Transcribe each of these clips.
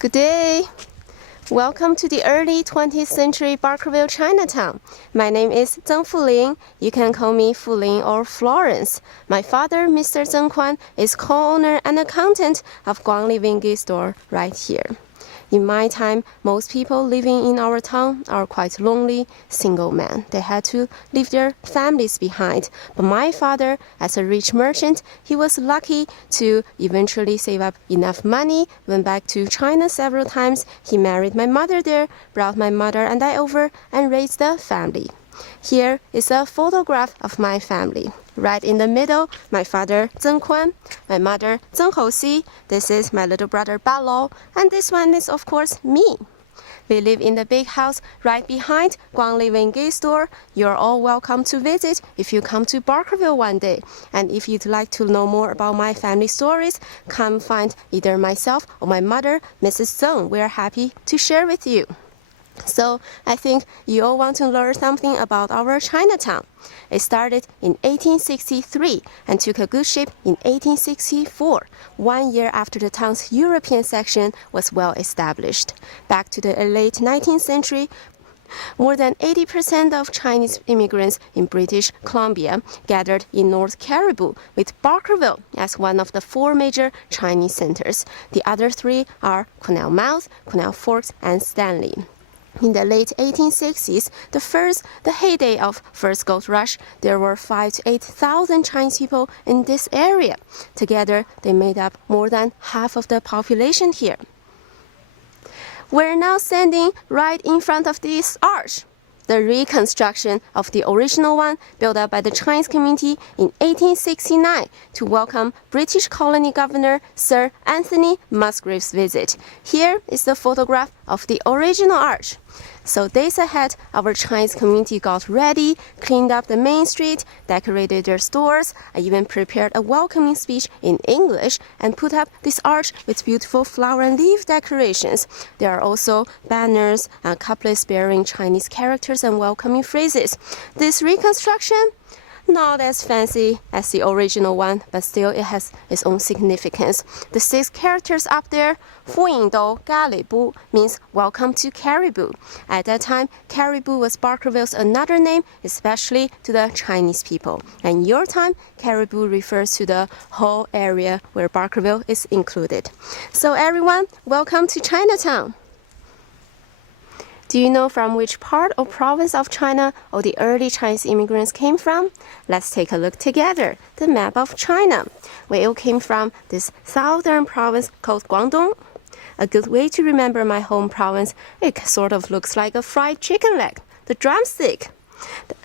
Good day. Welcome to the early 20th century Barkerville, Chinatown. My name is Zeng Foo Ling. You can call me Foo Ling or Florence. My father, Mr. Zeng Kuan, is co-owner and accountant of Guang Li store right here. In my time, most people living in our town are quite lonely, single men. They had to leave their families behind. But my father, as a rich merchant, he was lucky to eventually save up enough money, went back to China several times. He married my mother there, brought my mother and I over, and raised a family. Here is a photograph of my family. Right in the middle, my father, Zeng Kuan, my mother, Zeng Houxi. This is my little brother, Ba Lo, and this one is, of course, me. We live in the big house right behind Guang Li store. You're all welcome to visit if you come to Barkerville one day. And if you'd like to know more about my family stories, come find either myself or my mother, Mrs. Zeng. We're happy to share with you. So I think you all want to learn something about our Chinatown. It started in 1863 and took a good shape in 1864, 1 year after the town's European section was well established. Back to the late 19th century, more than 80% of Chinese immigrants in British Columbia gathered in North Cariboo, with Barkerville as one of the 4 major Chinese centers. The other 3 are Cornell Mouth, Cornell Forks, and Stanley. In the late 1860s, the heyday of first gold rush, there were 5,000 to 8,000 Chinese people in this area. Together, they made up more than half of the population here. We're now standing right in front of this arch, the reconstruction of the original one built up by the Chinese community in 1869 to welcome British colony governor Sir Anthony Musgrave's visit. Here is the photograph of the original arch. So days ahead, our Chinese community got ready, cleaned up the main street, decorated their stores, I even prepared a welcoming speech in English and put up this arch with beautiful flower and leaf decorations. There are also banners and couplets bearing Chinese characters and welcoming phrases. This reconstruction, not as fancy as the original one, but still it has its own significance. The 6 characters up there, 欢迎到 Cariboo, means welcome to Cariboo. At that time, Cariboo was Barkerville's another name, especially to the Chinese people. And in your time, Cariboo refers to the whole area where Barkerville is included. So everyone, welcome to Chinatown. Do you know from which part or province of China all the early Chinese immigrants came from? Let's take a look together. The map of China. We all came from this southern province called Guangdong. A good way to remember my home province, it sort of looks like a fried chicken leg, the drumstick.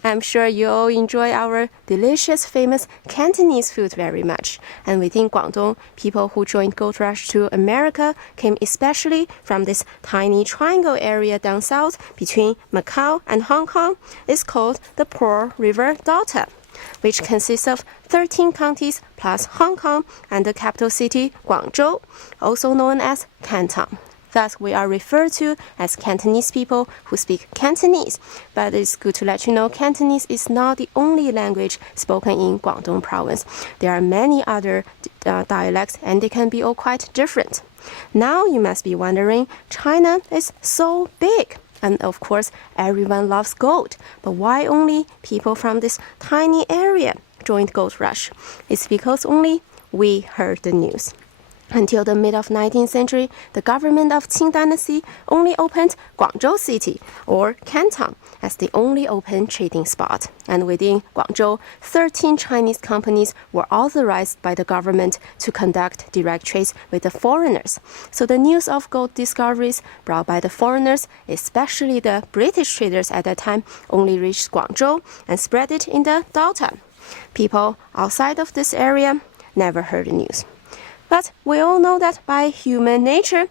I'm sure you all enjoy our delicious, famous Cantonese food very much. And within Guangdong, people who joined Gold Rush to America came especially from this tiny triangle area down south between Macau and Hong Kong. It's called the Pearl River Delta, which consists of 13 counties plus Hong Kong and the capital city, Guangzhou, also known as Canton. Thus, we are referred to as Cantonese people who speak Cantonese. But it's good to let you know Cantonese is not the only language spoken in Guangdong province. There are many other dialects and they can be all quite different. Now you must be wondering, China is so big. And of course, everyone loves gold. But why only people from this tiny area joined Gold Rush? It's because only we heard the news. Until the mid of 19th century, the government of Qing Dynasty only opened Guangzhou City, or Canton, as the only open trading spot. And within Guangzhou, 13 Chinese companies were authorized by the government to conduct direct trades with the foreigners. So the news of gold discoveries brought by the foreigners, especially the British traders at that time, only reached Guangzhou and spread it in the Delta. People outside of this area never heard the news. But we all know that by human nature,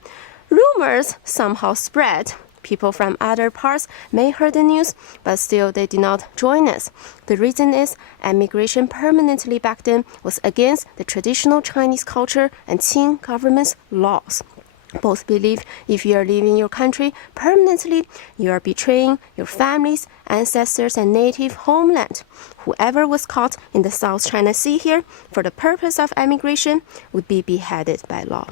rumors somehow spread. People from other parts may heard the news, but still they did not join us. The reason is emigration permanently back then was against the traditional Chinese culture and Qing government's laws. Both believe if you are leaving your country permanently, you are betraying your families, ancestors, and native homeland. Whoever was caught in the South China Sea here for the purpose of emigration would be beheaded by law.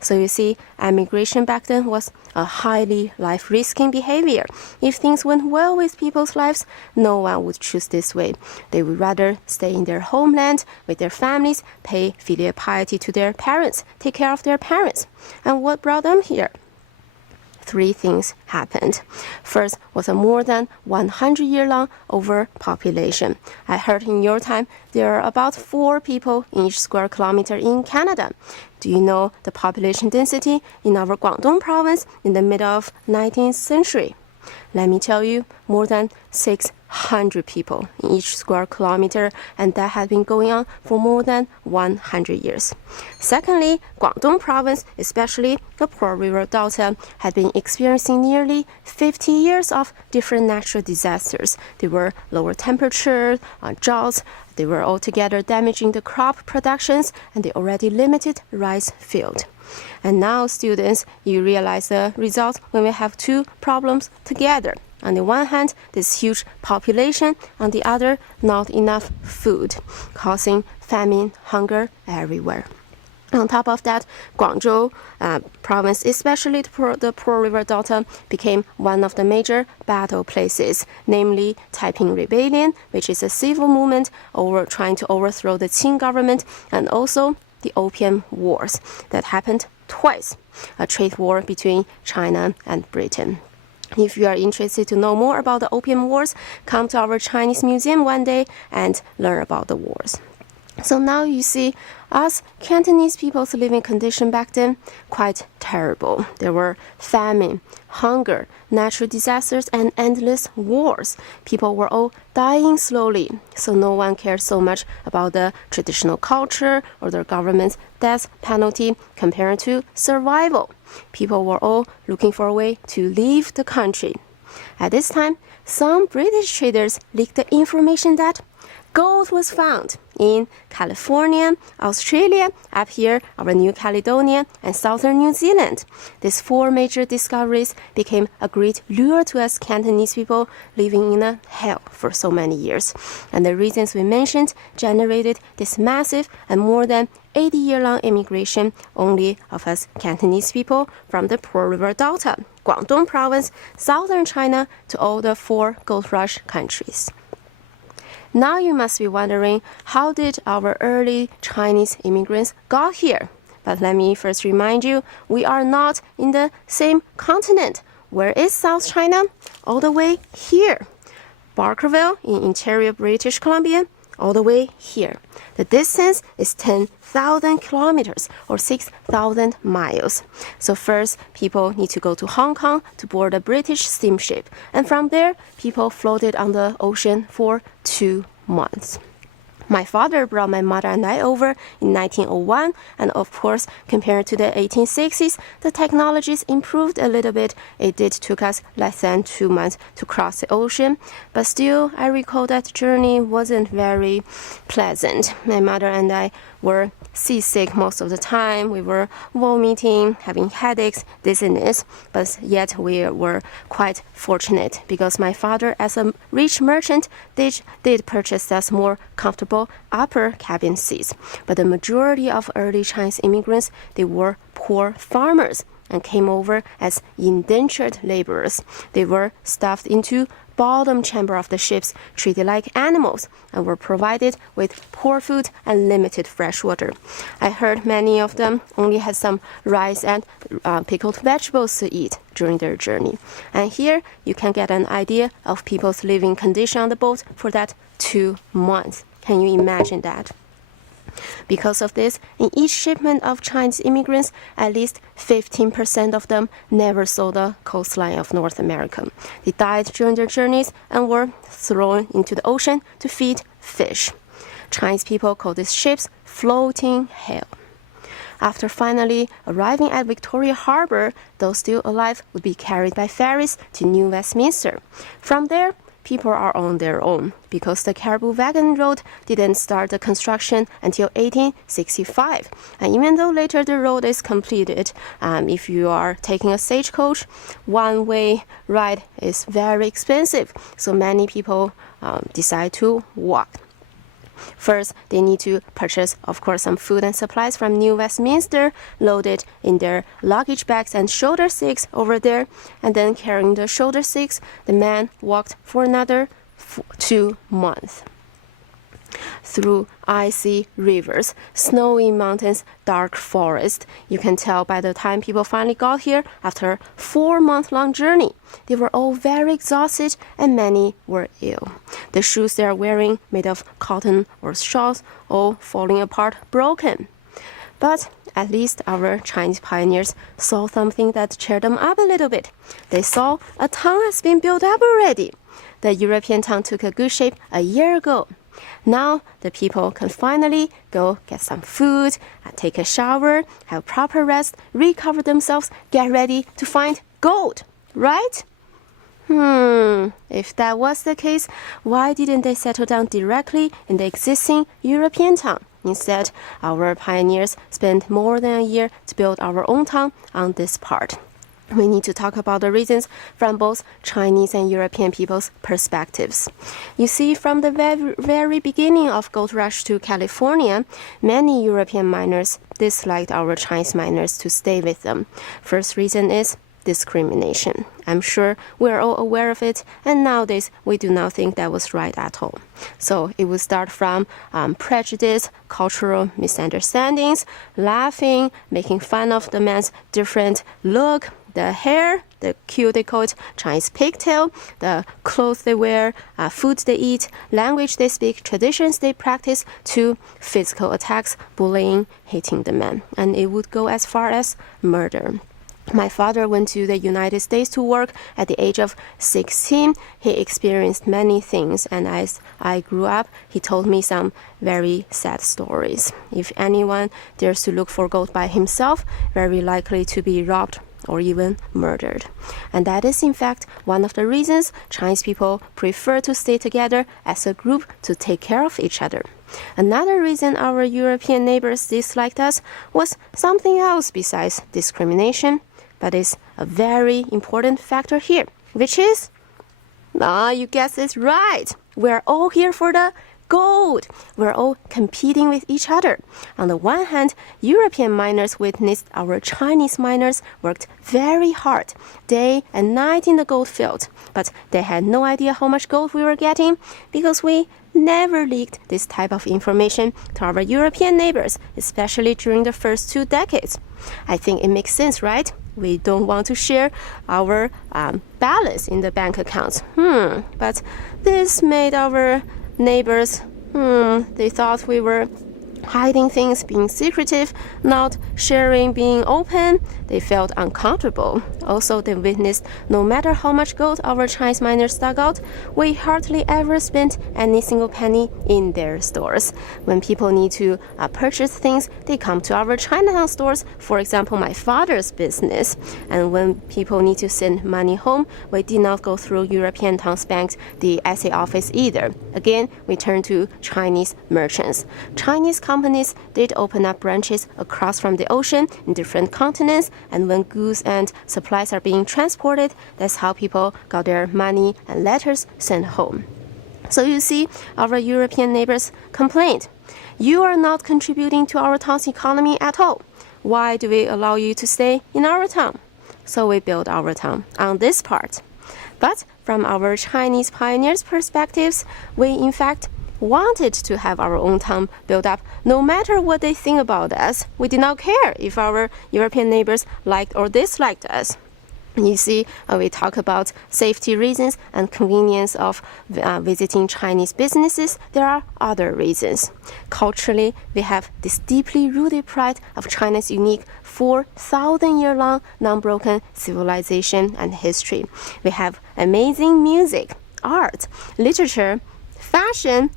So you see, emigration back then was a highly life-risking behavior. If things went well with people's lives, no one would choose this way. They would rather stay in their homeland with their families, pay filial piety to their parents, take care of their parents. And what brought them here? Three things happened. First was a more than 100-year-long overpopulation. I heard in your time there are about 4 people in each square kilometer in Canada. Do you know the population density in our Guangdong province in the middle of 19th century? Let me tell you, more than 600 people in each square kilometer, and that has been going on for more than 100 years. Secondly, Guangdong province, especially the Pearl River Delta, had been experiencing nearly 50 years of different natural disasters. There were lower temperatures, droughts, they were altogether damaging the crop productions, and they already limited rice field. And now, students, you realize the result when we have two problems together. On the one hand, this huge population, on the other, not enough food, causing famine, hunger everywhere. On top of that, Guangzhou province, especially the Pearl River Delta, became one of the major battle places, namely Taiping Rebellion, which is a civil movement trying to overthrow the Qing government, and also the Opium Wars that happened twice, a trade war between China and Britain. If you are interested to know more about the Opium Wars, come to our Chinese Museum one day and learn about the wars. So now you see, us Cantonese people's living condition back then, quite terrible. There were famine, hunger, natural disasters, and endless wars. People were all dying slowly, so no one cared so much about the traditional culture or the government's death penalty compared to survival. People were all looking for a way to leave the country. At this time, some British traders leaked the information that gold was found in California, Australia, up here, our New Caledonia, and southern New Zealand. These 4 major discoveries became a great lure to us Cantonese people living in a hell for so many years. And the reasons we mentioned generated this massive and more than 80-year-long immigration only of us Cantonese people from the Pearl River Delta, Guangdong province, southern China, to all the 4 gold rush countries. Now you must be wondering, how did our early Chinese immigrants got here? But let me first remind you, we are not in the same continent. Where is South China? All the way here. Barkerville in interior British Columbia, all the way here. The distance is 10,000 kilometers or 6,000 miles. So first, people need to go to Hong Kong to board a British steamship. And from there, people floated on the ocean for 2 months. My father brought my mother and I over in 1901, and of course, compared to the 1860s, the technologies improved a little bit. It took us less than 2 months to cross the ocean, but still, I recall that journey wasn't very pleasant. My mother and I were seasick most of the time. We were vomiting, having headaches, dizziness, but yet we were quite fortunate because my father, as a rich merchant, did purchase us more comfortable upper cabin seats. But the majority of early Chinese immigrants, they were poor farmers and came over as indentured laborers. They were stuffed into bottom chamber of the ships, treated like animals, and were provided with poor food and limited fresh water. I heard many of them only had some rice and pickled vegetables to eat during their journey. And here you can get an idea of people's living condition on the boat for that 2 months. Can you imagine that? Because of this, in each shipment of Chinese immigrants, at least 15% of them never saw the coastline of North America. They died during their journeys and were thrown into the ocean to feed fish. Chinese people call these ships floating hell. After finally arriving at Victoria Harbor, those still alive would be carried by ferries to New Westminster. From there, people are on their own because the Cariboo Wagon Road didn't start the construction until 1865. And even though later the road is completed, if you are taking a stagecoach, one-way ride is very expensive. So many people decide to walk. First, they need to purchase, of course, some food and supplies from New Westminster, load it in their luggage bags and shoulder sacks over there, and then carrying the shoulder sacks, the man walked for another 2 months. Through icy rivers, snowy mountains, dark forest. You can tell by the time people finally got here after a 4-month-long journey. They were all very exhausted and many were ill. The shoes they are wearing, made of cotton or straws, all falling apart, broken. But at least our Chinese pioneers saw something that cheered them up a little bit. They saw a town has been built up already. The European town took a good shape a year ago. Now the people can finally go get some food, take a shower, have proper rest, recover themselves, get ready to find gold, right? If that was the case, why didn't they settle down directly in the existing European town? Instead, our pioneers spent more than a year to build our own town on this part. We need to talk about the reasons from both Chinese and European people's perspectives. You see, from the very beginning of gold rush to California, many European miners disliked our Chinese miners to stay with them. First reason is discrimination. I'm sure we're all aware of it, and nowadays we do not think that was right at all. So it would start from prejudice, cultural misunderstandings, laughing, making fun of the man's different look, the hair, the cute, they call it Chinese pigtail, the clothes they wear, food they eat, language they speak, traditions they practice, to physical attacks, bullying, hating the man. And it would go as far as murder. My father went to the United States to work at the age of 16. He experienced many things, and as I grew up, he told me some very sad stories. If anyone dares to look for gold by himself, very likely to be robbed or even murdered. And that is in fact one of the reasons Chinese people prefer to stay together as a group to take care of each other. Another reason our European neighbors disliked us was something else besides discrimination, but it's a very important factor here, which is, you guessed it right, we're all here for the gold. We're all competing with each other. On the one hand, European miners witnessed our Chinese miners worked very hard, day and night in the gold field, but they had no idea how much gold we were getting because we never leaked this type of information to our European neighbors, especially during the first 2 decades. I think it makes sense, right? We don't want to share our balance in the bank accounts. But this made our neighbors, they thought we were hiding things, being secretive, not sharing, being open. They felt uncomfortable. Also, they witnessed no matter how much gold our Chinese miners dug out, we hardly ever spent any single penny in their stores. When people need to purchase things, they come to our Chinatown stores, for example, my father's business. And when people need to send money home, we did not go through European Town's banks, the SA office either. Again, we turn to Chinese merchants. Chinese companies did open up branches across from the ocean in different continents, and when goods and supplies are being transported, that's how people got their money and letters sent home. So you see, our European neighbors complained, "You are not contributing to our town's economy at all. Why do we allow you to stay in our town?" So we built our town on this part. But from our Chinese pioneers' perspectives, we in fact wanted to have our own town built up no matter what they think about us. We did not care if our European neighbors liked or disliked us. You see, we talk about safety reasons and convenience of visiting Chinese businesses. There are other reasons. Culturally, we have this deeply rooted pride of China's unique 4,000-year-long non-broken civilization and history. We have amazing music, art, literature, fashion,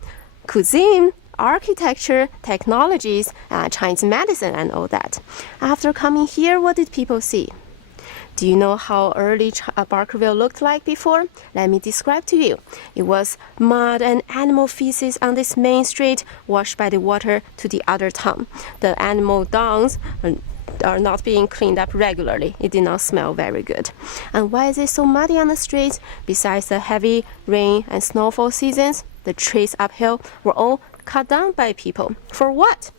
cuisine, architecture, technologies, Chinese medicine, and all that. After coming here, what did people see? Do you know how early Barkerville looked like before? Let me describe to you. It was mud and animal feces on this main street, washed by the water to the other town. The animal dungs are not being cleaned up regularly. It did not smell very good. And why is it so muddy on the streets? Besides the heavy rain and snowfall seasons, the trees uphill were all cut down by people. For what?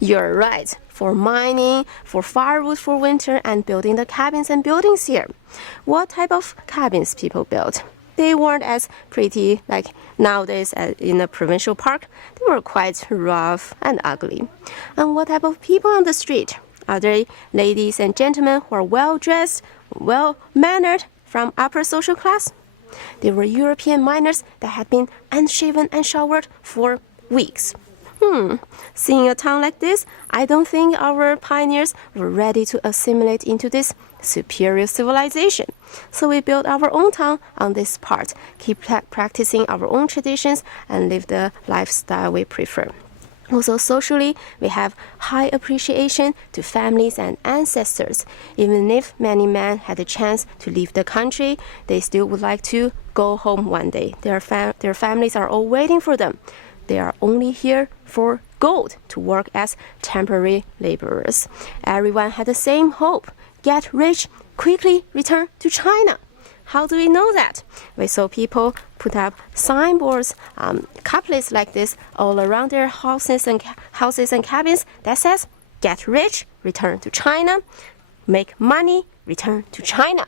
You're right. For mining, for firewood for winter, and building the cabins and buildings here. What type of cabins people built? They weren't as pretty like nowadays in a provincial park. They were quite rough and ugly. And what type of people on the street? Are they ladies and gentlemen who are well-dressed, well-mannered, from upper social class? They were European miners that had been unshaven and showered for weeks. Seeing a town like this, I don't think our pioneers were ready to assimilate into this superior civilization. So we built our own town on this part, keep practicing our own traditions, and live the lifestyle we prefer. Also socially, we have high appreciation to families and ancestors. Even if many men had a chance to leave the country, they still would like to go home one day. Their families are all waiting for them. They are only here for gold, to work as temporary laborers. Everyone had the same hope: get rich, quickly return to China. How do we know that? We saw people put up signboards, couplets like this all around their houses and cabins that says, get rich, return to China, make money, return to China.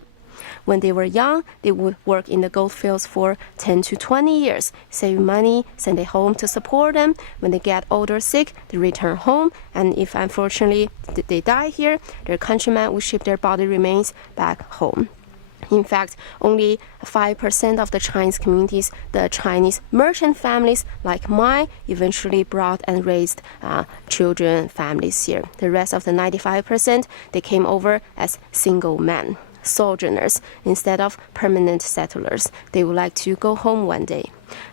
When they were young, they would work in the gold fields for 10 to 20 years, save money, send it home to support them. When they get old or sick, they return home, and if unfortunately they die here, their countrymen would ship their body remains back home. In fact, only 5% of the Chinese communities, the Chinese merchant families like mine, eventually brought and raised children families here. The rest of the 95%, they came over as single men, sojourners, instead of permanent settlers. They would like to go home one day.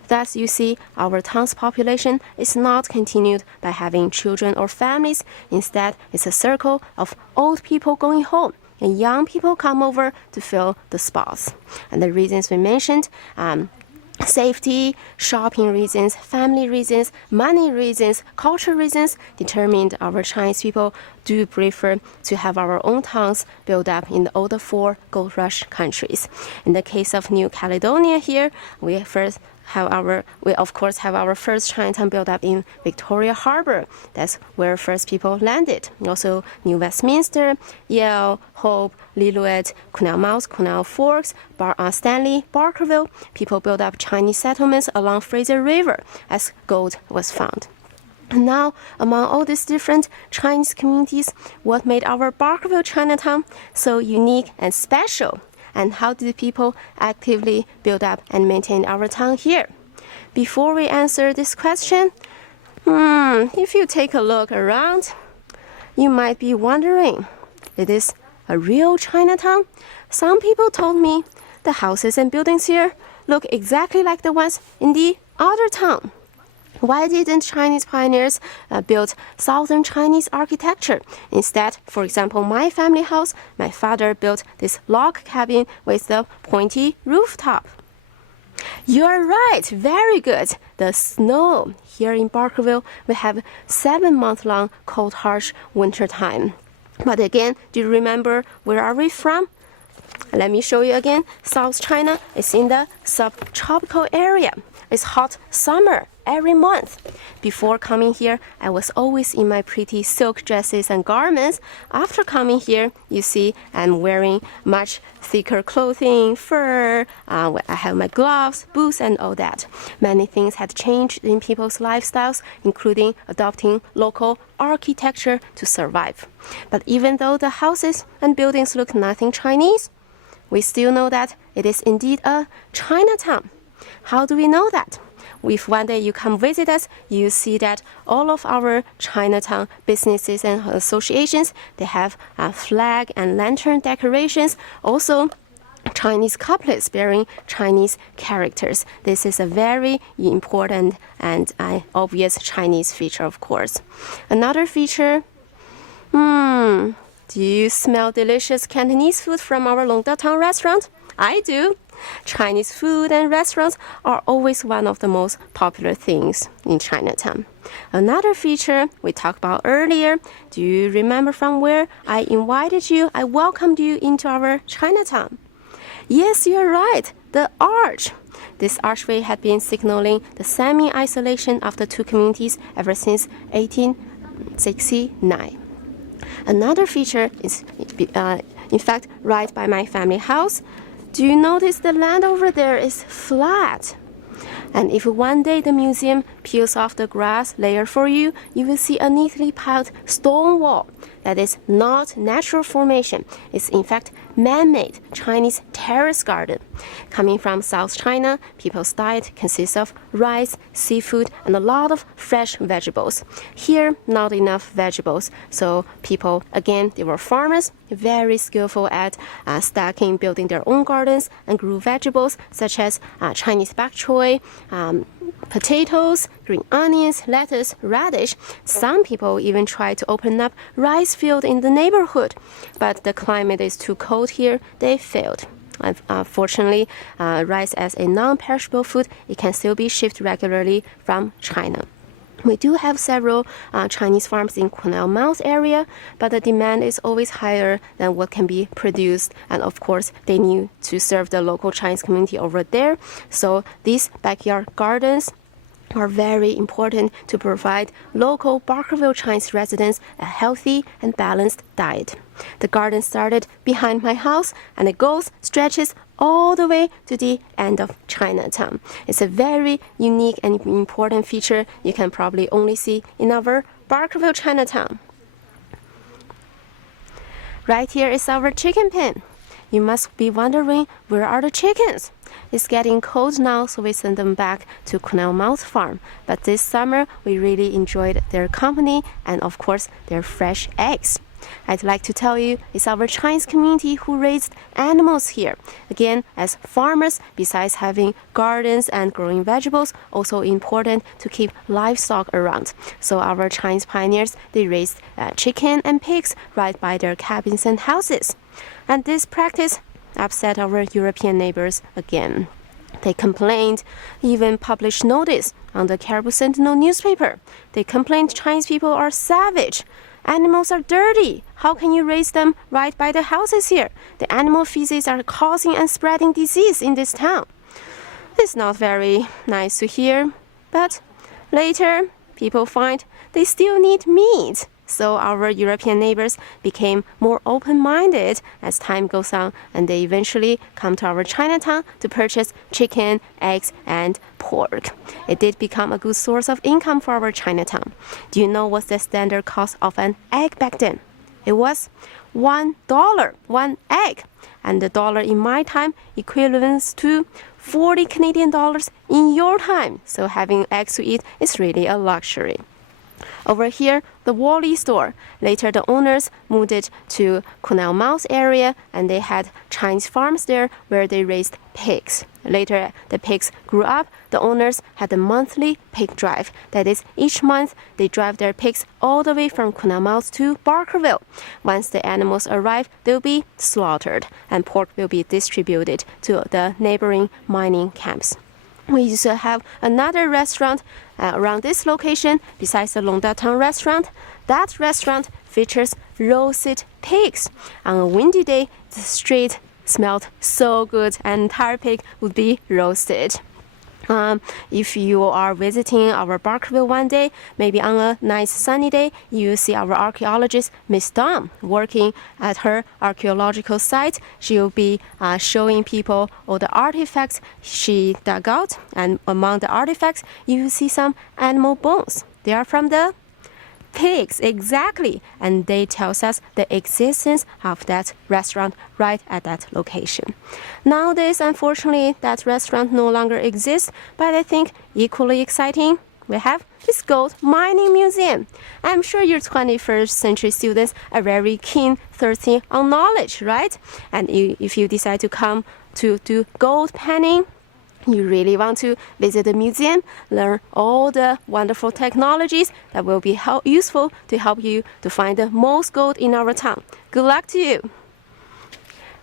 Thus, you see, our town's population is not continued by having children or families. Instead, it's a circle of old people going home, and young people come over to fill the spots. And the reasons we mentioned, safety, shopping reasons, family reasons, money reasons, culture reasons, determined our Chinese people do prefer to have our own towns built up in the older 4 gold rush countries. In the case of New Caledonia here, we of course have our first Chinatown built up in Victoria Harbour. That's where first people landed. Also New Westminster, Yale, Hope, Lillooet, Cornell Mills, Cornell Forks, Stanley, Barkerville. People built up Chinese settlements along Fraser River as gold was found. Now, among all these different Chinese communities, what made our Barkerville Chinatown so unique and special? And how did people actively build up and maintain our town here? Before we answer this question, if you take a look around, you might be wondering, is this a real Chinatown? Some people told me the houses and buildings here look exactly like the ones in the other town. Why didn't Chinese pioneers build Southern Chinese architecture? Instead, for example, my family house, my father built this log cabin with the pointy rooftop. You're right, very good. The snow. Here in Barkerville, we have 7-month-long cold, harsh winter time. But again, do you remember where are we from? Let me show you again. South China is in the subtropical area. It's hot summer every month. Before coming here, I was always in my pretty silk dresses and garments. After coming here, you see I'm wearing much thicker clothing, fur, I have my gloves, boots, and all that. Many things had changed in people's lifestyles, including adopting local architecture to survive. But even though the houses and buildings look nothing Chinese, we still know that it is indeed a Chinatown. How do we know that? If one day you come visit us, you see that all of our Chinatown businesses and associations, they have a flag and lantern decorations, also Chinese couplets bearing Chinese characters. This is a very important and obvious Chinese feature, of course. Another feature, do you smell delicious Cantonese food from our Longdatown restaurant? I do. Chinese food and restaurants are always one of the most popular things in Chinatown. Another feature we talked about earlier, do you remember from where I welcomed you into our Chinatown? Yes, you're right, the arch. This archway had been signaling the semi-isolation of the two communities ever since 1869. Another feature is, in fact, right by my family house. Do you notice the land over there is flat? And if one day the museum peels off the grass layer for you, you will see a neatly piled stone wall. That is not natural formation. It's in fact man-made Chinese terrace garden. Coming from South China, people's diet consists of rice, seafood, and a lot of fresh vegetables. Here, not enough vegetables, so people, again, they were farmers, very skillful at stacking, building their own gardens, and grew vegetables such as Chinese bok choy, potatoes, green onions, lettuce, radish. Some people even tried to open up rice field in the neighborhood, but the climate is too cold here. They failed. Fortunately, rice as a non-perishable food, it can still be shipped regularly from China. We do have several Chinese farms in Canal Mouth area, but the demand is always higher than what can be produced. And of course, they need to serve the local Chinese community over there. So these backyard gardens are very important to provide local Barkerville Chinese residents a healthy and balanced diet. The garden started behind my house, and it stretches all the way to the end of Chinatown. It's a very unique and important feature you can probably only see in our Barkerville Chinatown. Right here is our chicken pen. You must be wondering, where are the chickens? It's getting cold now, so we send them back to Canal Mouth Farm. But this summer, we really enjoyed their company and, of course, their fresh eggs. I'd like to tell you, it's our Chinese community who raised animals here. Again, as farmers, besides having gardens and growing vegetables, also important to keep livestock around. So our Chinese pioneers, they raised chicken and pigs right by their cabins and houses. And this practice upset our European neighbors again. They complained, even published notice on the Cariboo Sentinel newspaper. They complained Chinese people are savage. Animals are dirty. How can you raise them right by the houses here? The animal feces are causing and spreading disease in this town. It's not very nice to hear, but later people find they still need meat. So our European neighbors became more open-minded as time goes on, and they eventually come to our Chinatown to purchase chicken, eggs, and pork. It did become a good source of income for our Chinatown. Do you know what's the standard cost of an egg back then? It was $1, one egg. And the dollar in my time equivalents to 40 Canadian dollars in your time. So having eggs to eat is really a luxury. Over here, the Wally store. Later, the owners moved it to Canal Mouth area, and they had Chinese farms there where they raised pigs. Later, the pigs grew up. The owners had a monthly pig drive. That is, each month, they drive their pigs all the way from Canal Mouth to Barkerville. Once the animals arrive, they'll be slaughtered, and pork will be distributed to the neighboring mining camps. We used to have another restaurant around this location besides the Longdatang restaurant. That restaurant features roasted pigs. On a windy day, the street smelled so good, and entire pig would be roasted. If you are visiting our Barkerville one day, maybe on a nice sunny day, you see our archaeologist, Miss Dom, working at her archaeological site. She'll be showing people all the artifacts she dug out, and among the artifacts, you will see some animal bones. They are from the pigs, exactly, and they tells us the existence of that restaurant right at that location. Nowadays, unfortunately, that restaurant no longer exists, but I think equally exciting, we have this gold mining museum. I'm sure your 21st century students are very keen, thirsty on knowledge, right? And if you decide to come to do gold panning, you really want to visit the museum, learn all the wonderful technologies that will be useful to help you to find the most gold in our town. Good luck to you!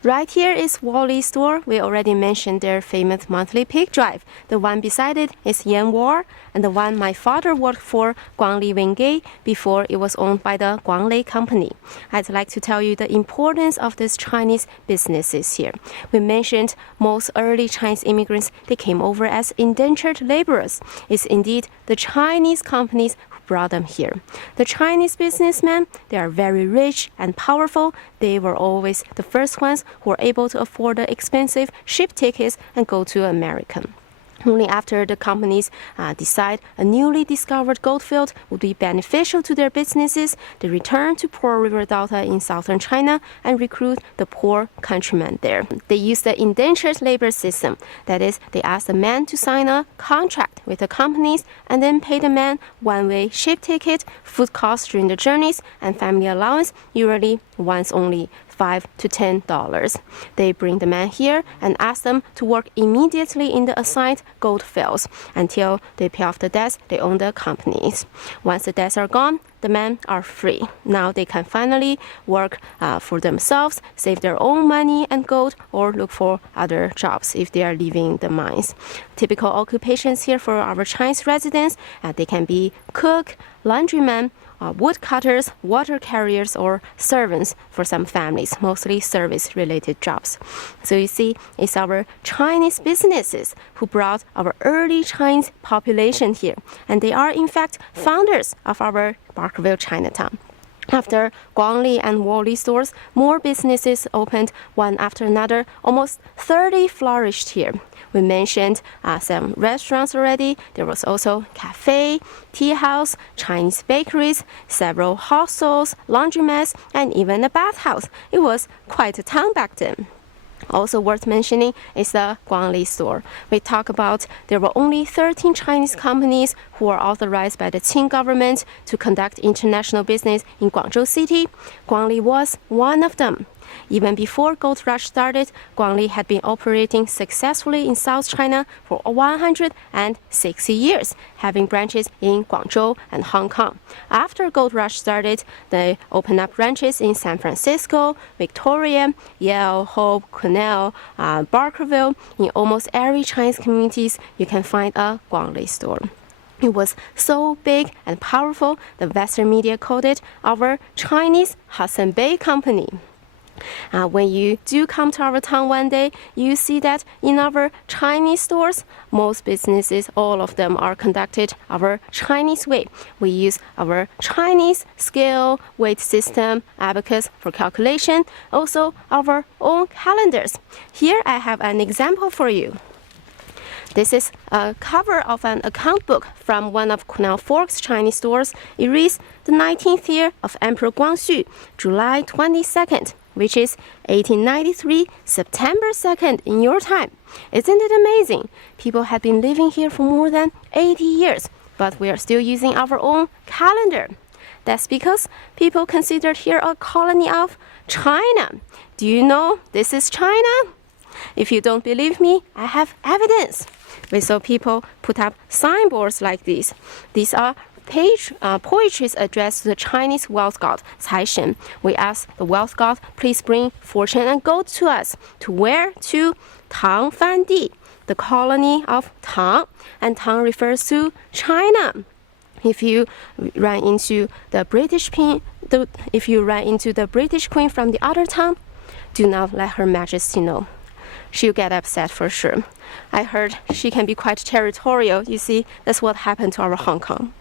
Right here is Guang Li store. We already mentioned their famous monthly pig drive. The one beside it is Yan War, and the one my father worked for, Guang Li Wingate, before it was owned by the Guang Li company. I'd like to tell you the importance of these Chinese businesses here. We mentioned most early Chinese immigrants, they came over as indentured laborers. It's indeed the Chinese companies who brought them here. The Chinese businessmen, they are very rich and powerful. They were always the first ones who were able to afford the expensive ship tickets and go to America. Only after the companies decide a newly discovered gold field would be beneficial to their businesses, they return to Pearl River Delta in southern China and recruit the poor countrymen there. They use the indentured labor system. That is, they ask the man to sign a contract with the companies and then pay the man one-way ship ticket, food costs during the journeys, and family allowance, usually once only $5 to $10. They bring the man here and ask them to work immediately in the assigned gold fields until they pay off the debts they own the companies. Once the debts are gone, the men are free. Now they can finally work for themselves, save their own money and gold, or look for other jobs if they are leaving the mines. Typical occupations here for our Chinese residents, they can be cook, laundryman, woodcutters, water carriers, or servants for some families, mostly service-related jobs. So you see, it's our Chinese businesses who brought our early Chinese population here, and they are in fact founders of our Barkerville Chinatown. After Guang Li and Guang Li stores, more businesses opened one after another. Almost 30 flourished here. We mentioned some restaurants already. There was also cafe, tea house, Chinese bakeries, several hostels, laundromats, and even a bathhouse. It was quite a town back then. Also worth mentioning is the Guang Li store. We talk about there were only 13 Chinese companies who were authorized by the Qing government to conduct international business in Guangzhou City. Guang Li was one of them. Even before Gold Rush started, Guang Li had been operating successfully in South China for 160 years, having branches in Guangzhou and Hong Kong. After Gold Rush started, they opened up branches in San Francisco, Victoria, Yale, Hope, Cornell, Barkerville. In almost every Chinese communities, you can find a Guang Li store. It was so big and powerful, the Western media called it our Chinese Hudson Bay Company. When you do come to our town one day, you see that in our Chinese stores, most businesses, all of them are conducted our Chinese way. We use our Chinese scale, weight system, abacus for calculation, also our own calendars. Here I have an example for you. This is a cover of an account book from one of Canal Fork's Chinese stores. It reads the 19th year of Emperor Guangxu, July 22nd, which is 1893, September 2nd in your time. Isn't it amazing? People have been living here for more than 80 years, but we are still using our own calendar. That's because people considered here a colony of China. Do you know this is China? If you don't believe me, I have evidence. We saw people put up signboards like these. These are poetry addressed to the Chinese wealth god Cai Shen. We ask the wealth god, please bring fortune and gold to us. To where? To Tang Fan Di, the colony of Tang, and Tang refers to China. If you run into the British queen, from the other town, do not let Her Majesty know. She'll get upset for sure. I heard she can be quite territorial. You see, that's what happened to our Hong Kong.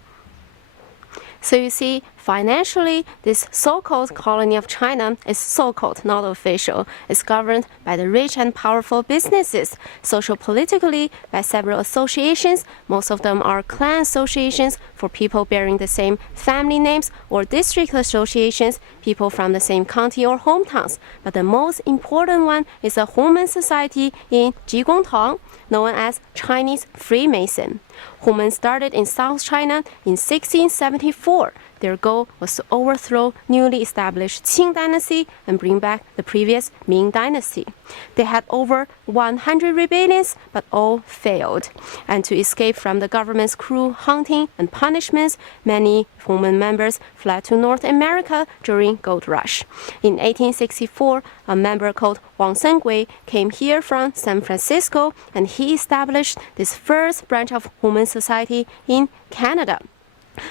So you see, financially, this so-called colony of China is so-called, not official. It's governed by the rich and powerful businesses. Social-politically, by several associations. Most of them are clan associations for people bearing the same family names, or district associations, people from the same county or hometowns. But the most important one is a Hongmen society in Jigongtang, known as Chinese Freemason. Hongmen started in South China in 1674. their goal was to overthrow newly established Qing dynasty and bring back the previous Ming dynasty. They had over 100 rebellions, but all failed. And to escape from the government's cruel hunting and punishments, many Human members fled to North America during Gold Rush. In 1864, a member called Wang Sengui came here from San Francisco, and he established this first branch of Human society in Canada.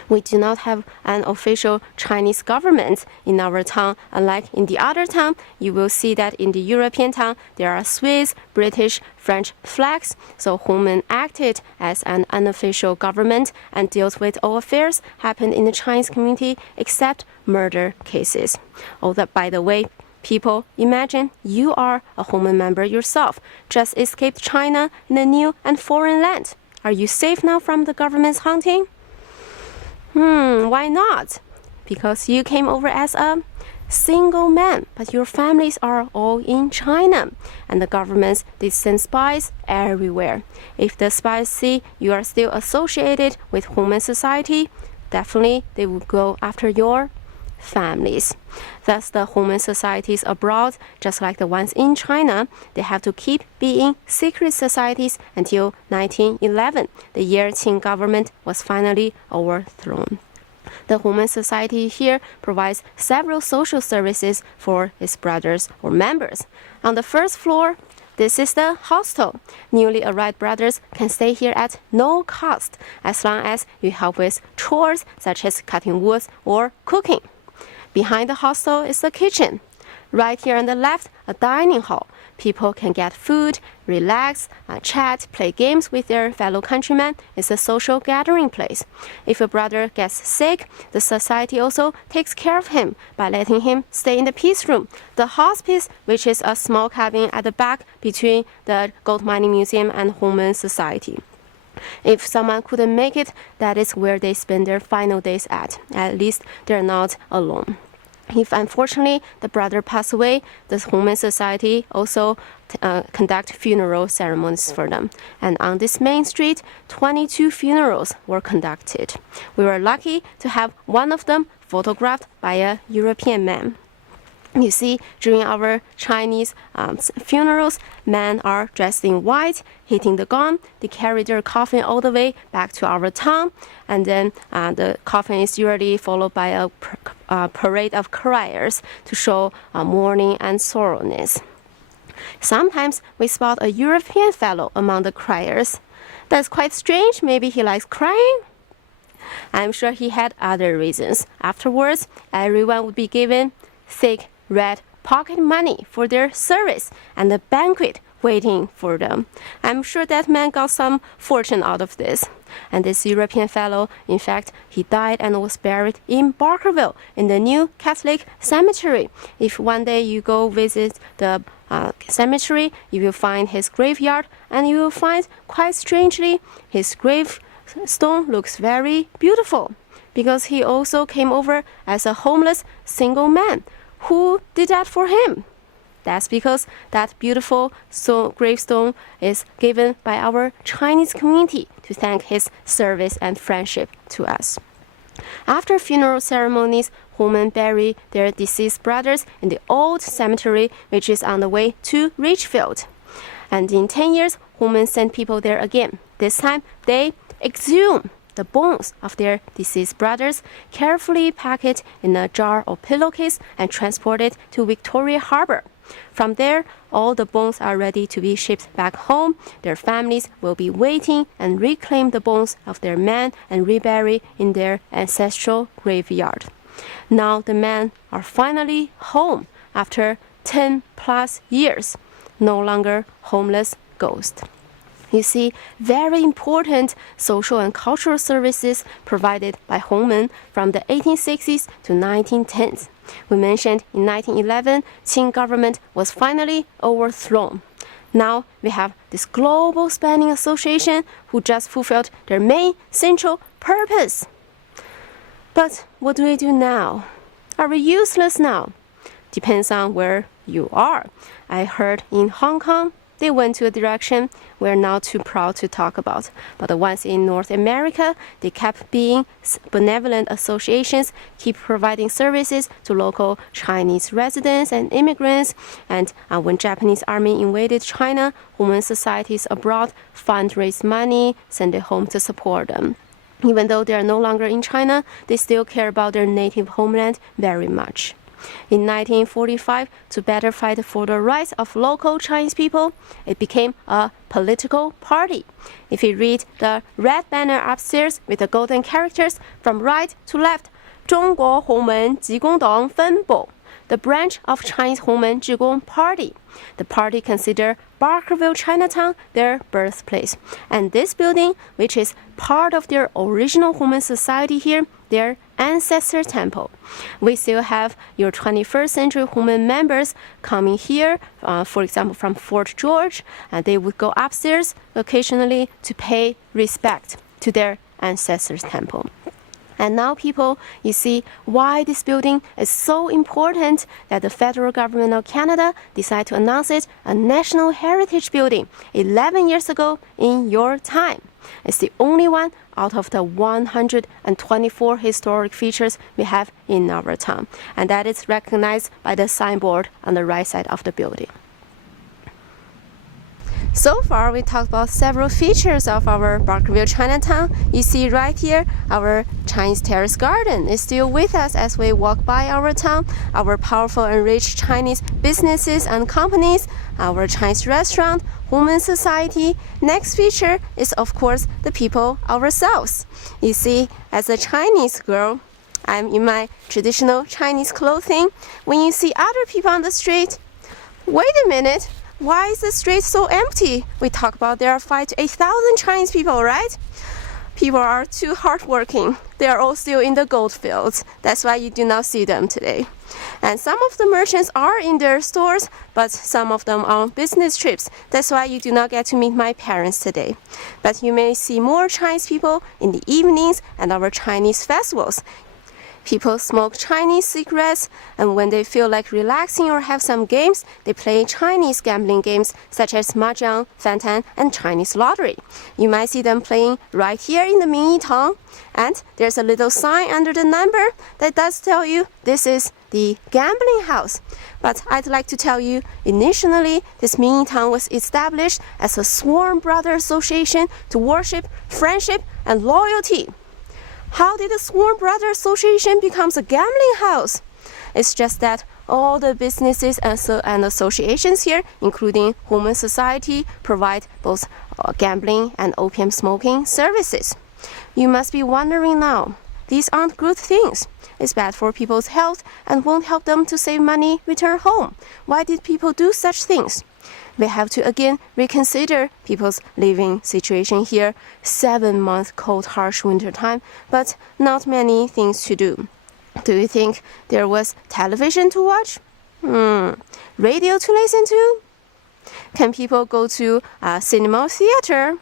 We do not have an official Chinese government in our town. Unlike in the other town, you will see that in the European town, there are Swiss, British, French flags. So Human acted as an unofficial government and dealt with all affairs happened in the Chinese community except murder cases. Oh, that by the way, people, imagine you are a Human member yourself, just escaped China in a new and foreign land. Are you safe now from the government's hunting? Why not? Because you came over as a single man, but your families are all in China, and the governments, they send spies everywhere. If the spies see you are still associated with Human society, definitely they will go after your families. Thus, the Human societies abroad, just like the ones in China, they have to keep being secret societies until 1911, the year Qing government was finally overthrown. The Human society here provides several social services for its brothers or members. On the first floor, this is the hostel. Newly arrived brothers can stay here at no cost as long as you help with chores such as cutting wood or cooking. Behind the hostel is the kitchen. Right here on the left, a dining hall. People can get food, relax, chat, play games with their fellow countrymen. It's a social gathering place. If a brother gets sick, the society also takes care of him by letting him stay in the peace room, the hospice, which is a small cabin at the back between the gold mining museum and Human society. If someone couldn't make it, that is where they spend their final days at. At least they're not alone. If unfortunately the brother passed away, the Human society also conduct funeral ceremonies for them. And on this main street, 22 funerals were conducted. We were lucky to have one of them photographed by a European man. You see, during our Chinese funerals, men are dressed in white, hitting the gong. They carry their coffin all the way back to our town, and then the coffin is usually followed by a parade of criers to show mourning and sorrowness. Sometimes we spot a European fellow among the criers. That's quite strange. Maybe he likes crying. I'm sure he had other reasons. Afterwards, everyone would be given thick red pocket money for their service and a banquet waiting for them. I'm sure that man got some fortune out of this. And this European fellow, in fact, he died and was buried in Barkerville in the new Catholic cemetery. If one day you go visit the cemetery, you will find his graveyard, and you will find, quite strangely, his gravestone looks very beautiful because he also came over as a homeless single man. Who did that for him? That's because that beautiful gravestone is given by our Chinese community to thank his service and friendship to us. After funeral ceremonies, Human bury their deceased brothers in the old cemetery, which is on the way to Richfield. And in 10 years, Human sent people there again. This time, they exhume the bones of their deceased brothers, carefully pack it in a jar or pillowcase, and transport it to Victoria Harbor. From there, all the bones are ready to be shipped back home. Their families will be waiting and reclaim the bones of their men and rebury in their ancestral graveyard. Now the men are finally home after 10 plus years, no longer homeless ghosts. You see, very important social and cultural services provided by Human from the 1860s to 1910s. We mentioned in 1911, Qing government was finally overthrown. Now we have this global spanning association who just fulfilled their main central purpose. But what do we do now? Are we useless now? Depends on where you are. I heard in Hong Kong, they went to a direction we're not too proud to talk about. But the ones in North America, they kept being benevolent associations, keep providing services to local Chinese residents and immigrants. And when Japanese army invaded China, women societies abroad fundraise money, send it home to support them. Even though they are no longer in China, they still care about their native homeland very much. In 1945, to better fight for the rights of local Chinese people, it became a political party. If you read the red banner upstairs with the golden characters from right to left, 中国红门急公党分部, the branch of Chinese Hongmen Zhigong Party. The party considered Barkerville Chinatown their birthplace. And this building, which is part of their original Hongmen society here, their ancestor temple. We still have your 21st century Hongmen members coming here, for example, from Fort George, and they would go upstairs occasionally to pay respect to their ancestors' temple. And now people, you see why this building is so important that the federal government of Canada decided to announce it a National Heritage Building 11 years ago in your time. It's the only one out of the 124 historic features we have in our town, and that is recognized by the signboard on the right side of the building. So far, we talked about several features of our Barkerville Chinatown. You see right here, our Chinese Terrace garden is still with us as we walk by our town, our powerful and rich Chinese businesses and companies, our Chinese restaurant, Women's Society. Next feature is, of course, the people ourselves. You see, as a Chinese girl, I'm in my traditional Chinese clothing. When you see other people on the street, wait a minute, why is the street so empty? We talk about there are 5,000 to 8,000 Chinese people, right? People are too hardworking. They are all still in the gold fields. That's why you do not see them today. And some of the merchants are in their stores, but some of them are on business trips. That's why you do not get to meet my parents today. But you may see more Chinese people in the evenings and our Chinese festivals. People smoke Chinese cigarettes, and when they feel like relaxing or have some games, they play Chinese gambling games such as mahjong, fantan, and Chinese lottery. You might see them playing right here in the Mingyitang, and there's a little sign under the number that does tell you this is the gambling house. But I'd like to tell you, initially, this Mingyitang was established as a sworn brother association to worship, friendship, and loyalty. How did the Sworn Brother Association become a gambling house? It's just that all the businesses and associations here, including Women's Society, provide both gambling and opium smoking services. You must be wondering now, these aren't good things. It's bad for people's health and won't help them to save money, return home. Why did people do such things? We have to again reconsider people's living situation here. 7-month cold, harsh winter time, but not many things to do. Do you think there was television to watch? Radio to listen to? Can people go to a cinema or theater?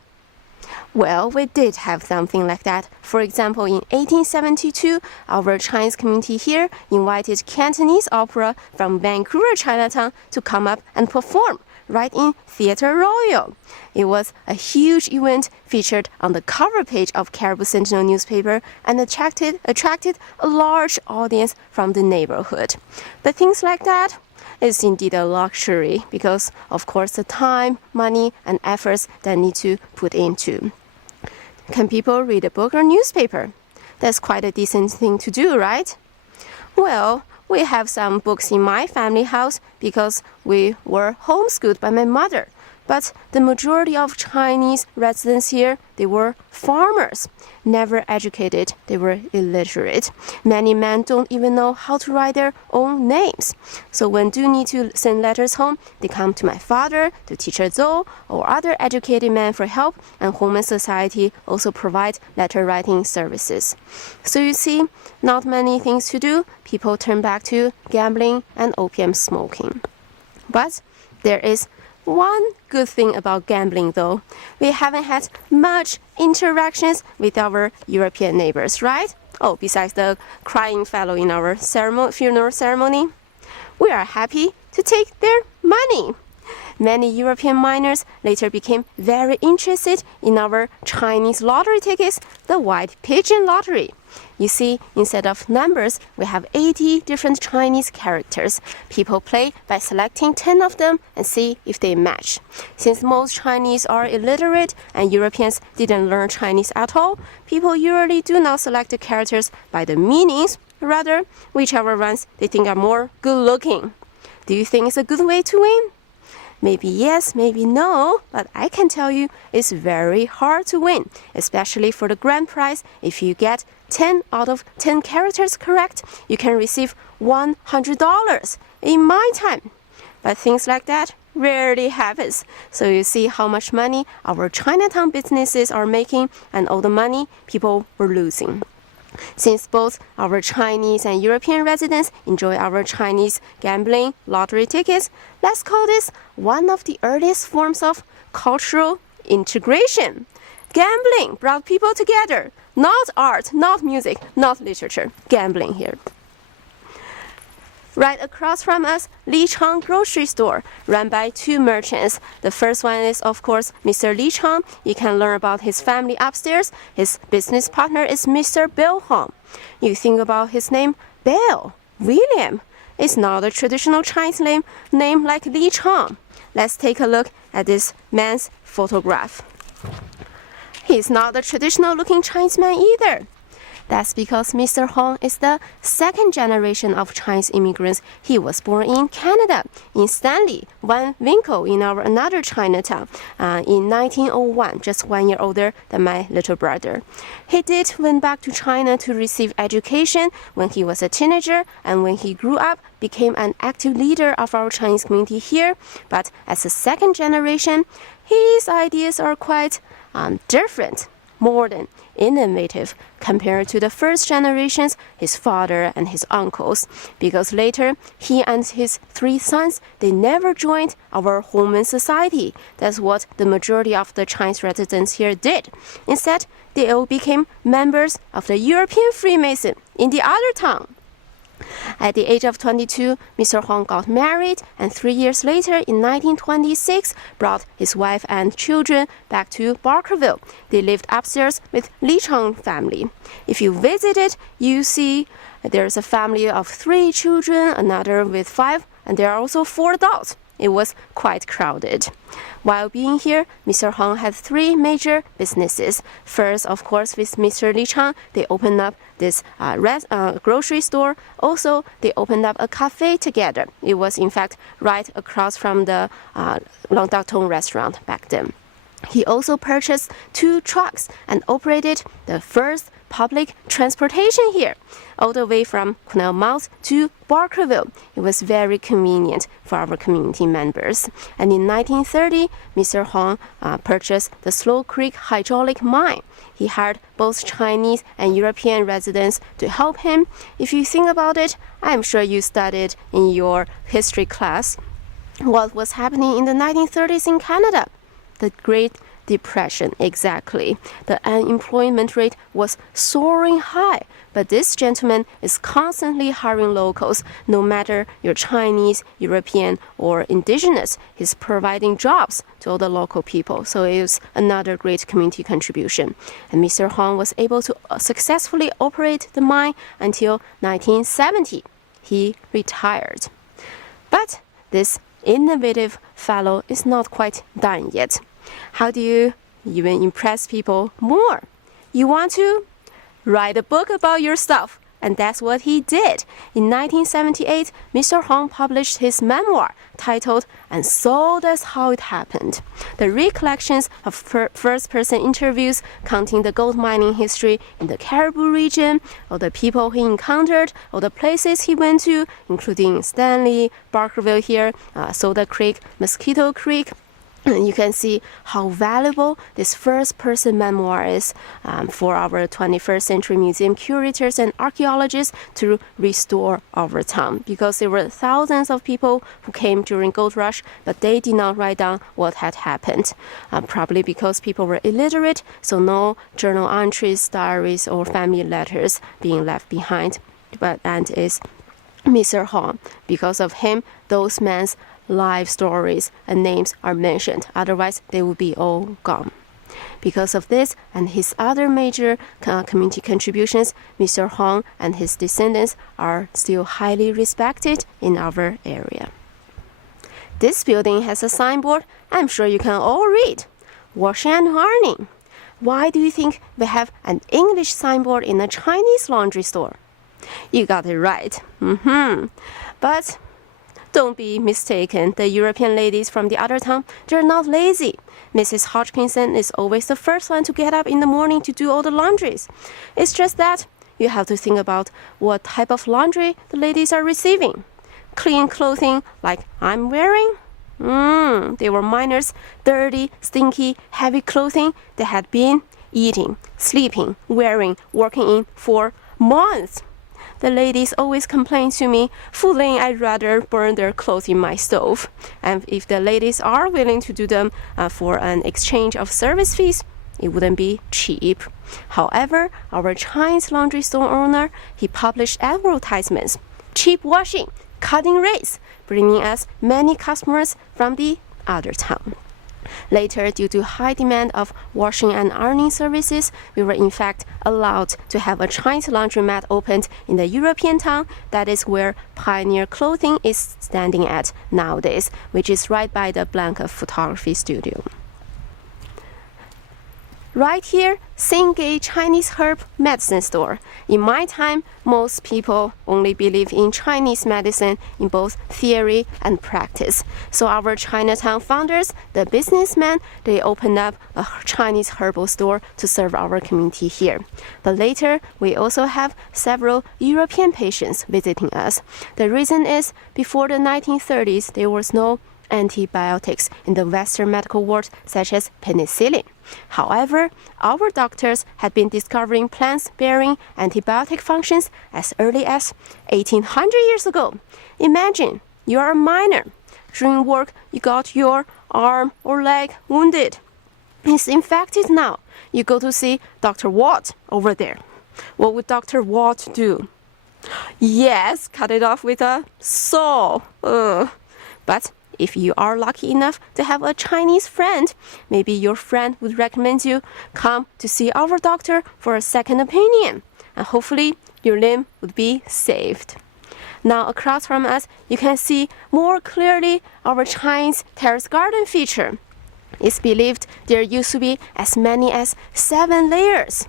Well, we did have something like that. For example, in 1872, our Chinese community here invited Cantonese opera from Vancouver, Chinatown to come up and perform right in Theatre Royal. It was a huge event featured on the cover page of Cariboo Sentinel newspaper and attracted a large audience from the neighborhood. But things like that is indeed a luxury because, of course, the time, money, and efforts that need to put into. Can people read a book or newspaper? That's quite a decent thing to do, right? Well, we have some books in my family house because we were homeschooled by my mother. But the majority of Chinese residents here, they were farmers, never educated, they were illiterate. Many men don't even know how to write their own names. So when do need to send letters home, they come to my father, to teacher Zhou, or other educated men for help, and Hongmen Society also provide letter writing services. So you see, not many things to do, people turn back to gambling and opium smoking. But there is one good thing about gambling, though. We haven't had much interactions with our European neighbors, right? Oh, besides the crying fellow in our funeral ceremony. We are happy to take their money. Many European miners later became very interested in our Chinese lottery tickets, the White Pigeon Lottery. You see, instead of numbers, we have 80 different Chinese characters. People play by selecting 10 of them and see if they match. Since most Chinese are illiterate and Europeans didn't learn Chinese at all, people usually do not select the characters by the meanings, rather, whichever ones they think are more good-looking. Do you think it's a good way to win? Maybe yes, maybe no, but I can tell you it's very hard to win, especially for the grand prize. If you get 10 out of 10 characters correct, you can receive $100 in my time. But things like that rarely happens. So you see how much money our Chinatown businesses are making and all the money people were losing. Since both our Chinese and European residents enjoy our Chinese gambling lottery tickets, let's call this one of the earliest forms of cultural integration. Gambling brought people together, not art, not music, not literature. Gambling here. Right across from us, Li Chang grocery store, run by two merchants. The first one is, of course, Mr. Li Chang. You can learn about his family upstairs. His business partner is Mr. Bill Hong. You think about his name, Bill, William. It's not a traditional Chinese name like Li Chang. Let's take a look at this man's photograph. He's not a traditional-looking Chinese man either. That's because Mr. Hong is the second generation of Chinese immigrants. He was born in Canada, in Stanley, Van Winkle, in our another Chinatown, in 1901, just 1 year older than my little brother. He went back to China to receive education when he was a teenager, and when he grew up, became an active leader of our Chinese community here. But as a second generation, his ideas are quite different, modern, innovative compared to the first generations, his father and his uncles, because later he and his three sons, they never joined our Hongmen society. That's what the majority of the Chinese residents here did. Instead, they all became members of the European Freemason in the other town. At the age of 22, Mr. Hong got married, and 3 years later, in 1926, brought his wife and children back to Barkerville. They lived upstairs with Li Chang family. If you visit it, you see there's a family of 3 children, another with 5, and there are also 4 adults. It was quite crowded. While being here, Mr. Hong had 3 major businesses. First, of course, with Mr. Li Chang, they opened up this grocery store. Also, they opened up a cafe together. It was, in fact, right across from the Long Dak Tong restaurant back then. He also purchased 2 trucks and operated the first public transportation here, all the way from Canal Mouth to Barkerville. It was very convenient for our community members. And in 1930, Mr. Hong purchased the Slow Creek hydraulic mine. He hired both Chinese and European residents to help him. If you think about it, I'm sure you studied in your history class what was happening in the 1930s in Canada. The Great Depression, exactly. The unemployment rate was soaring high, but this gentleman is constantly hiring locals, no matter you're Chinese, European, or indigenous. He's providing jobs to all the local people, so it was another great community contribution. And Mr. Hong was able to successfully operate the mine until 1970. He retired. But this innovative fellow is not quite done yet. How do you even impress people more? You want to write a book about yourself, and that's what he did. In 1978, Mr. Hong published his memoir titled "And So That's How It Happened." The recollections of first-person interviews counting the gold mining history in the Cariboo region, all the people he encountered, all the places he went to, including Stanley, Barkerville here, Soda Creek, Mosquito Creek. You can see how valuable this first-person memoir is for our 21st century museum curators and archaeologists to restore our town, because there were thousands of people who came during Gold Rush, but they did not write down what had happened, probably because people were illiterate, so no journal entries, diaries, or family letters being left behind. And it's Mr. Hong. Because of him, those men's life stories and names are mentioned. Otherwise, they will be all gone. Because of this and his other major community contributions, Mr. Huang and his descendants are still highly respected in our area. This building has a signboard I'm sure you can all read. Washing and ironing. Why do you think we have an English signboard in a Chinese laundry store? You got it right. But don't be mistaken, the European ladies from the other town, they're not lazy. Mrs. Hodgkinson is always the first one to get up in the morning to do all the laundries. It's just that you have to think about what type of laundry the ladies are receiving. Clean clothing like I'm wearing? They were miners, dirty, stinky, heavy clothing they had been eating, sleeping, wearing, working in for months. The ladies always complain to me, Fu Ling, I'd rather burn their clothes in my stove. And if the ladies are willing to do them for an exchange of service fees, it wouldn't be cheap. However, our Chinese laundry store owner, he published advertisements, cheap washing, cutting rates, bringing us many customers from the other town. Later, due to high demand of washing and ironing services, we were in fact allowed to have a Chinese laundromat opened in the European town. That is where Pioneer Clothing is standing at nowadays, which is right by the Blanca Photography Studio. Right here, Segregated Chinese herb medicine store. In my time, most people only believe in Chinese medicine in both theory and practice. So our Chinatown founders, the businessmen, they opened up a Chinese herbal store to serve our community here. But later, we also have several European patients visiting us. The reason is, before the 1930s, there was no antibiotics in the Western medical world, such as penicillin. However, our doctors had been discovering plants bearing antibiotic functions as early as 1800 years ago. Imagine you are a miner. During work, you got your arm or leg wounded. It's infected now. You go to see Dr. Watt over there. What would Dr. Watt do? Yes, cut it off with a saw. But if you are lucky enough to have a Chinese friend, maybe your friend would recommend you come to see our doctor for a second opinion, and hopefully your limb would be saved. Now across from us, you can see more clearly our Chinese terrace garden feature. It's believed there used to be as many as 7 layers.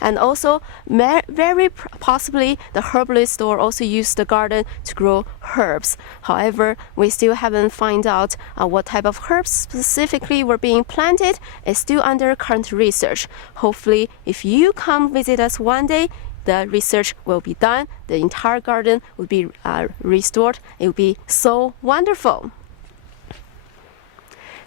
And also, very possibly, the herbalist store also used the garden to grow herbs. However, we still haven't found out what type of herbs specifically were being planted. It's still under current research. Hopefully, if you come visit us one day, the research will be done. The entire garden will be restored. It will be so wonderful.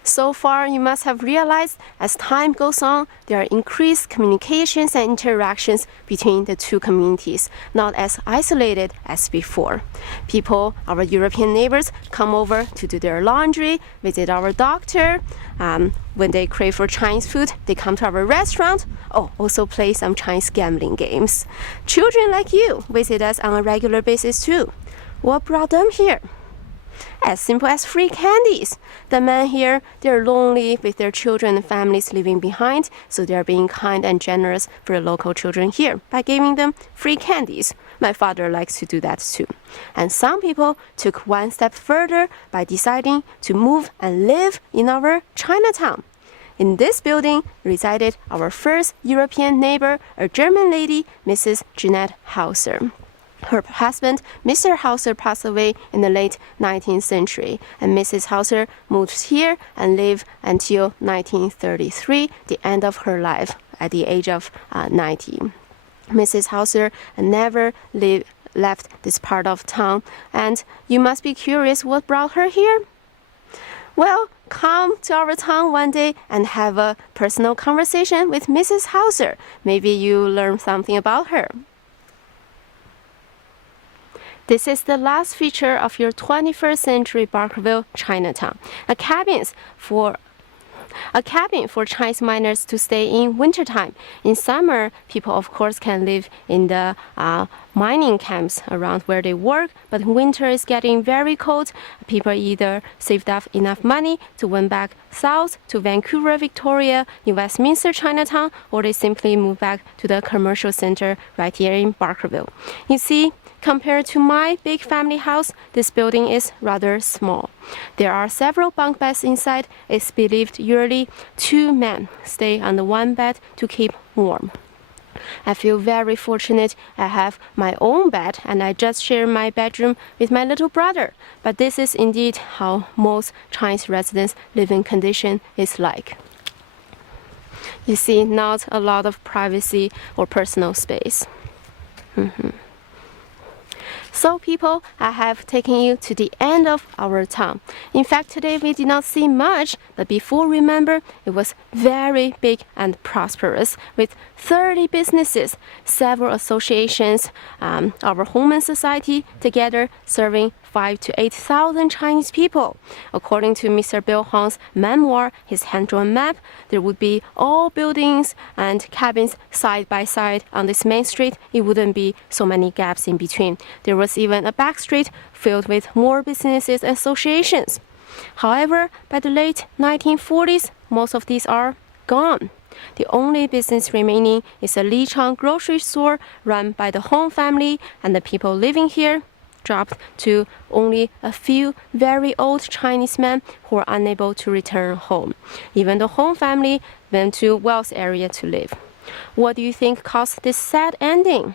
So far, you must have realized as time goes on, there are increased communications and interactions between the two communities, not as isolated as before. People, our European neighbors, come over to do their laundry, visit our doctor. When they crave for Chinese food, they come to our restaurant. Also play some Chinese gambling games. Children like you visit us on a regular basis too. What brought them here? As simple as free candies. The men here, they're lonely with their children and families leaving behind, so they're being kind and generous for the local children here by giving them free candies. My father likes to do that too. And some people took one step further by deciding to move and live in our Chinatown. In this building resided our first European neighbor, a German lady, Mrs. Jeanette Hauser. Her husband, Mr. Hauser, passed away in the late 19th century, and Mrs. Hauser moved here and lived until 1933, the end of her life, at the age of 90. Mrs. Hauser never left this part of town, and you must be curious what brought her here? Well, come to our town one day and have a personal conversation with Mrs. Hauser. Maybe you learn something about her. This is the last feature of your 21st century Barkerville Chinatown, a cabin for Chinese miners to stay in wintertime. In summer, people of course can live in the mining camps around where they work, but winter is getting very cold. People either saved up enough money to went back south to Vancouver, Victoria, New Westminster, Chinatown, or they simply move back to the commercial center right here in Barkerville. You see, compared to my big family house, this building is rather small. There are several bunk beds inside. It's believed yearly 2 men stay on the one bed to keep warm. I feel very fortunate. I have my own bed and I just share my bedroom with my little brother. But this is indeed how most Chinese residents' living condition is like. You see, not a lot of privacy or personal space. So people, I have taken you to the end of our town. In fact, today we did not see much, but before, remember, it was very big and prosperous with 30 businesses, several associations, our home and society together serving 5,000 to 8,000 Chinese people. According to Mr. Bill Huang's memoir, his hand-drawn map, there would be all buildings and cabins side by side on this main street. It wouldn't be so many gaps in between. There was even a back street filled with more businesses and associations. However, by the late 1940s, most of these are gone. The only business remaining is a Lichang grocery store run by the Hong family, and the people living here dropped to only a few very old Chinese men who are unable to return home. Even the Hong family went to Wells area to live. What do you think caused this sad ending?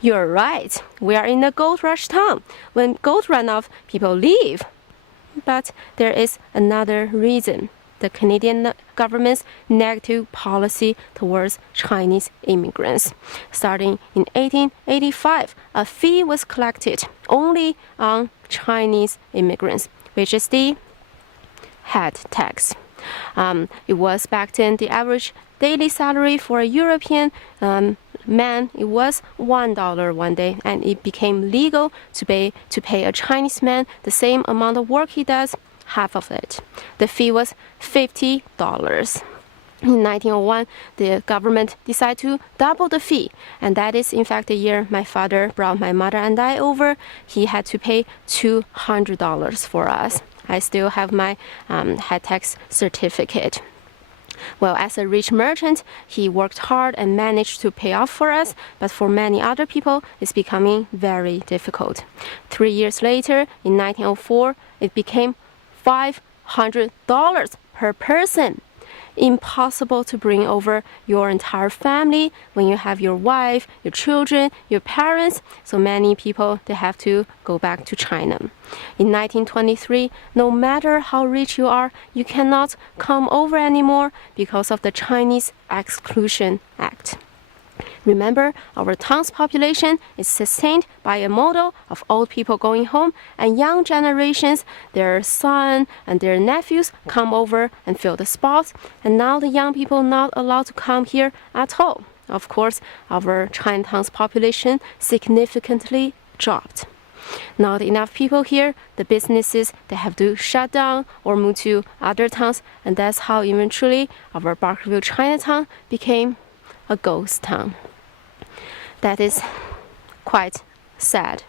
You're right. We are in a gold rush town. When gold run off, people leave. But there is another reason. The Canadian government's negative policy towards Chinese immigrants. Starting in 1885, a fee was collected only on Chinese immigrants, which is the head tax. It was back then the average daily salary for a European man. It was $1 one day, and it became legal to pay a Chinese man the same amount of work he does, half of it. The fee was $50. In 1901, the government decided to double the fee, and that is in fact the year my father brought my mother and I over. He had to pay $200 for us. I still have my head tax certificate. Well, as a rich merchant, he worked hard and managed to pay off for us, but for many other people, it's becoming very difficult. 3 years later, in 1904, it became $500 per person. Impossible to bring over your entire family when you have your wife, your children, your parents. So many people, they have to go back to China. In 1923, no matter how rich you are, you cannot come over anymore because of the Chinese Exclusion Act. Remember, our town's population is sustained by a model of old people going home, and young generations, their son and their nephews come over and fill the spots, and now the young people not allowed to come here at all. Of course, our Chinatown's population significantly dropped. Not enough people here, the businesses, they have to shut down or move to other towns, and that's how eventually our Barkerville Chinatown became a ghost town. That is quite sad.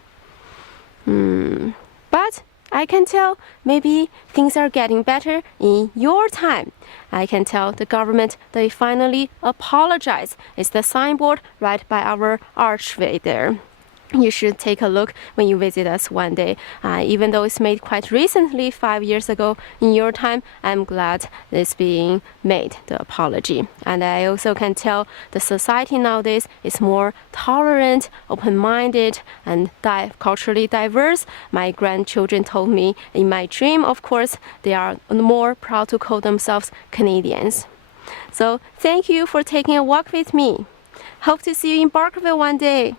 But I can tell maybe things are getting better in your time. I can tell the government, they finally apologize. It's the signboard right by our archway there. You should take a look when you visit us one day. Even though it's made quite recently, 5 years ago in your time, I'm glad it's being made, the apology. And I also can tell the society nowadays is more tolerant, open-minded, and culturally diverse. My grandchildren told me in my dream, of course, they are more proud to call themselves Canadians. So thank you for taking a walk with me. Hope to see you in Barkerville one day.